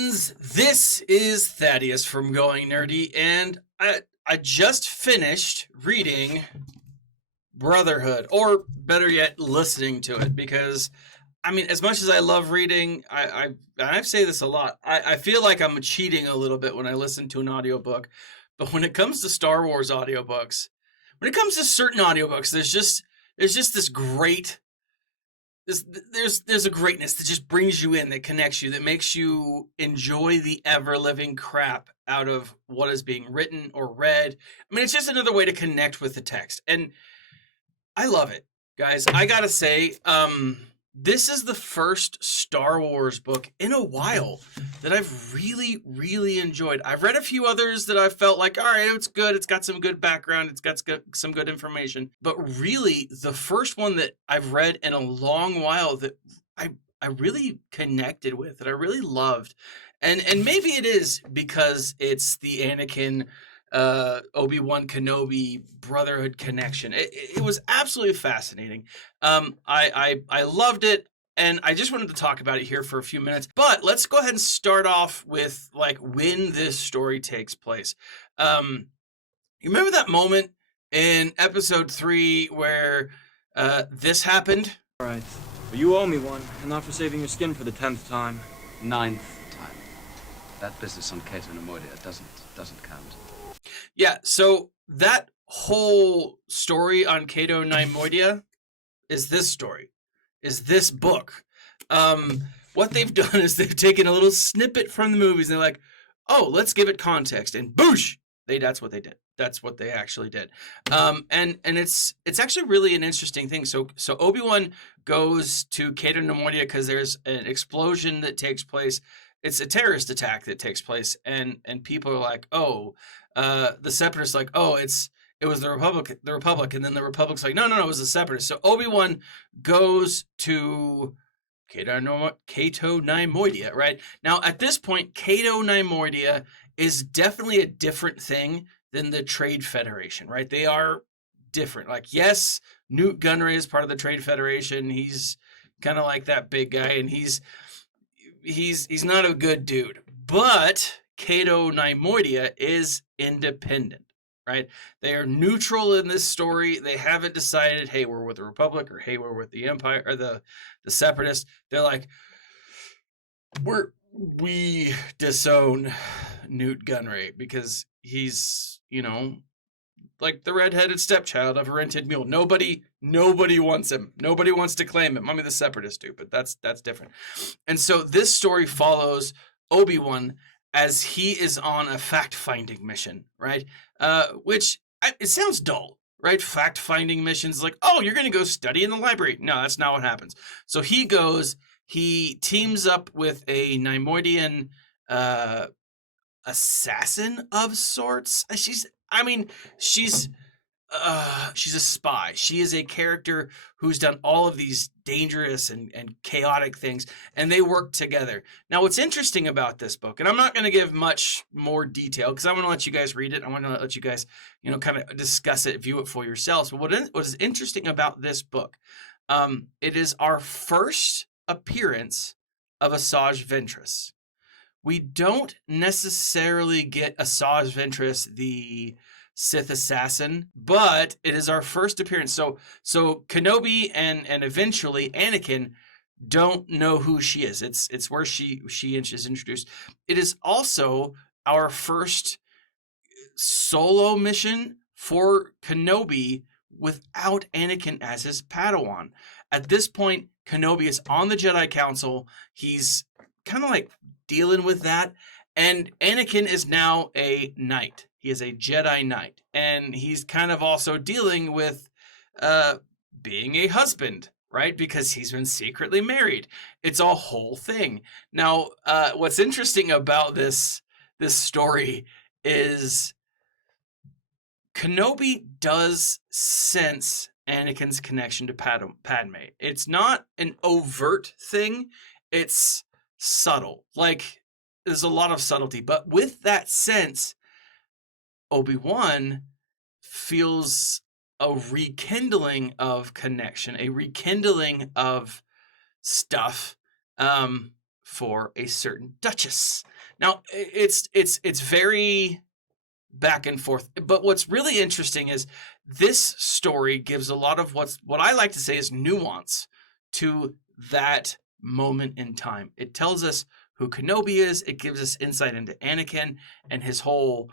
friends, this is Thaddeus from Going Nerdy, and I just finished reading Brotherhood, or better yet, listening to it, because, I mean, as much as I love reading, I say this a lot, I feel like I'm cheating a little bit when I listen to an audiobook, but when it comes to Star Wars audiobooks, when it comes to certain audiobooks, there's just this great... There's a greatness that just brings you in, that connects you, that makes you enjoy the ever-living crap out of what is being written or read. I mean, it's just another way to connect with the text, and I love it, guys. I gotta say, this is the first Star Wars book in a while that I've really enjoyed. I've read a few others that I felt like, all right, it's good. It's got some good background. It's got some good information. But really, the first one that I've read in a long while that I really connected with, that I really loved. And maybe it is because it's the Anakin Obi-Wan Kenobi Brotherhood connection. It was absolutely fascinating. I loved it, and I just wanted to talk about it here for a few minutes. But let's go ahead and start off with like when this story takes place. You remember that moment in episode 3 where this happened? All right, but you owe me one, and not for saving your skin for the 10th time. 9th time. That business on Cato Neimoidia doesn't count. Yeah, so that whole story on Cato Neimoidia is this story, is this book. What they've done is they've taken a little snippet from the movies and they're like, oh, let's give it context, and boosh! That's what they did. That's what they actually did. And it's actually really an interesting thing. So Obi-Wan goes to Cato Neimoidia because there's an explosion that takes place. It's a terrorist attack that takes place, and people are like, oh, the Separatists like, oh, it was the Republic, and then the Republic's like, no, it was the Separatists. So Obi-Wan goes to Cato Neimoidia, right? Now, at this point, Cato Neimoidia is definitely a different thing than the Trade Federation, right? They are different. Like, yes, Newt Gunray is part of the Trade Federation. He's kind of like that big guy, and he's not a good dude. But Cato Neimoidia is independent, right? They are neutral in this story. They haven't decided, hey, we're with the Republic, or hey, we're with the Empire, or the Separatists. They're like, we disown Newt Gunray because he's, like the redheaded stepchild of a rented mule. Nobody wants him. Nobody wants to claim him. I mean, the Separatists do, but that's different. And so this story follows Obi-Wan as he is on a fact-finding mission, right? It sounds dull, right? Fact-finding missions, like, oh, you're going to go study in the library. No, that's not what happens. So he teams up with a Neimoidian assassin of sorts. She's a spy. She is a character who's done all of these dangerous and chaotic things, and they work together. Now, what's interesting about this book, and I'm not going to give much more detail because I want to let you guys read it. I want to let you guys, kind of discuss it, view it for yourselves. But what is interesting about this book, it is our first appearance of Assaj Ventress. We don't necessarily get Assaj Ventress, the Sith assassin, but it is our first appearance. So Kenobi and eventually Anakin don't know who she is. It's where she is introduced. It is also our first solo mission for Kenobi without Anakin as his Padawan. At this point, Kenobi is on the Jedi Council. He's kind of like dealing with that, and Anakin is now a knight. He is a Jedi Knight, and he's kind of also dealing with being a husband, right? Because he's been secretly married. It's a whole thing. Now, what's interesting about this story is Kenobi does sense Anakin's connection to Padme. It's not an overt thing. It's subtle. Like, there's a lot of subtlety. But with that sense, Obi-Wan feels a rekindling of connection, a rekindling of stuff for a certain duchess. Now, it's very back and forth. But what's really interesting is this story gives a lot of what I like to say is nuance to that moment in time. It tells us who Kenobi is. It gives us insight into Anakin and his whole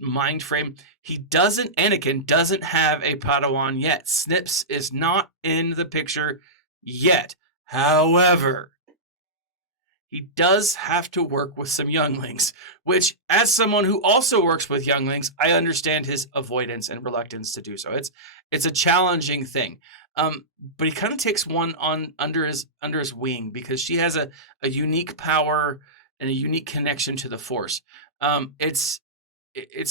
mind frame. Anakin doesn't have a Padawan yet. Snips is not in the picture yet. However, he does have to work with some younglings, which, as someone who also works with younglings, I understand his avoidance and reluctance to do so. It's a challenging thing. But he kind of takes one on under his wing because she has a unique power and a unique connection to the Force. It's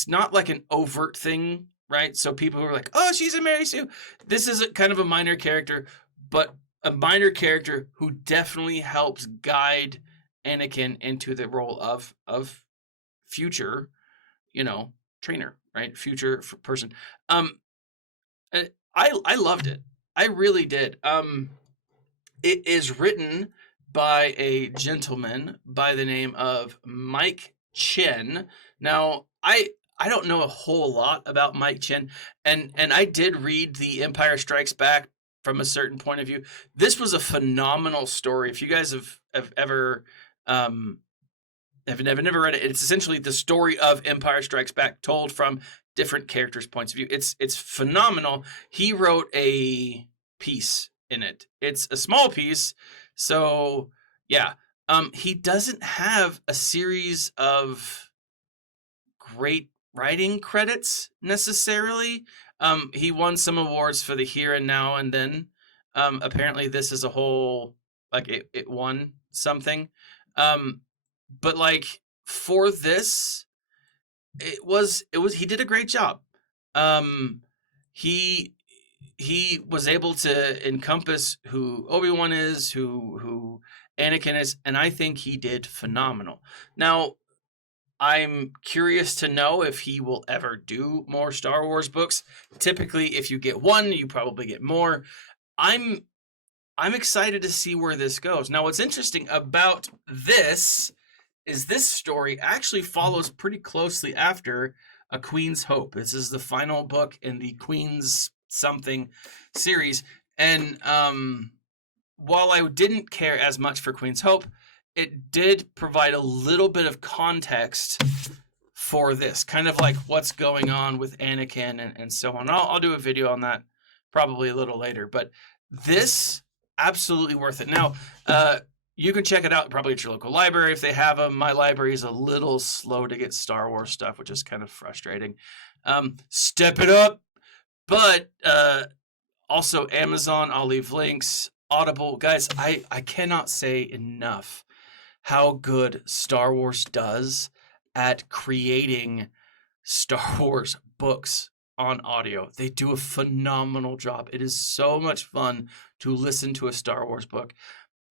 not like an overt thing, right? So people are like, "Oh, she's a Mary Sue." This is kind of a minor character, but a minor character who definitely helps guide Anakin into the role of future, trainer, right? Future person. I loved it. I really did. It is written by a gentleman by the name of Mike Chen. Now, I don't know a whole lot about Mike Chen, and I did read The Empire Strikes Back from a certain point of view. This was a phenomenal story. If you guys have ever have never read it, it's essentially the story of Empire Strikes Back told from different characters' points of view. It's phenomenal. He wrote a piece in it. It's a small piece, so yeah. He doesn't have a series of great writing credits necessarily. He won some awards for the Here and Now and Then. Apparently this is a whole, like, it won something. But like for this, it was he did a great job. He was able to encompass who Obi-Wan is, who Anakin is, and I think he did phenomenal. Now, I'm curious to know if he will ever do more Star Wars books. Typically, if you get one, you probably get more. I'm excited to see where this goes. Now, what's interesting about this is this story actually follows pretty closely after A Queen's Hope. This is the final book in the Queen's something series. And while I didn't care as much for Queen's Hope, it did provide a little bit of context for this, kind of like what's going on with Anakin and so on. I'll do a video on that probably a little later, but this, absolutely worth it. Now, you can check it out probably at your local library if they have them. My library is a little slow to get Star Wars stuff, which is kind of frustrating. Step it up. But also Amazon, I'll leave links. Audible. Guys, I cannot say enough how good Star Wars does at creating Star Wars books on audio. They do a phenomenal job. It is so much fun to listen to a Star Wars book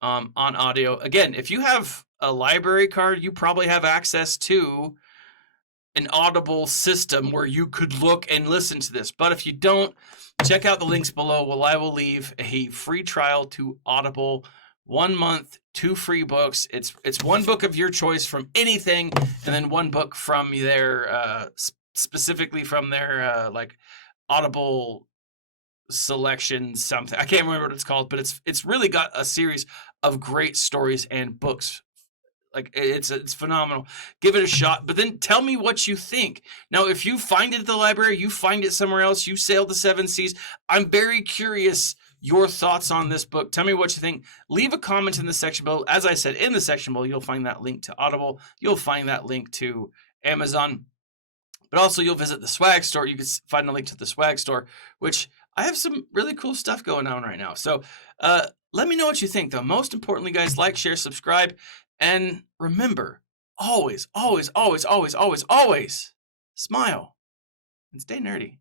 on audio. Again, if you have a library card, you probably have access to an Audible system where you could look and listen to this. But if you don't, check out the links below. Well, I will leave a free trial to Audible, 1 month, 2 free books. It's one book of your choice from anything, and then one book from their specifically from their like Audible selection something. I can't remember what it's called, but it's really got a series of great stories and books. Like it's phenomenal. Give it a shot, but then tell me what you think. Now, if you find it at the library, you find it somewhere else, you sailed the 7 seas, I'm very curious your thoughts on this book. Tell me what you think. Leave a comment in the section below. As I said, in the section below, you'll find that link to Audible. You'll find that link to Amazon. But also, you'll visit the swag store. You can find a link to the swag store, which I have some really cool stuff going on right now. So let me know what you think, though. Most importantly, guys, like, share, subscribe. And remember, always, always, always, always, always, always smile and stay nerdy.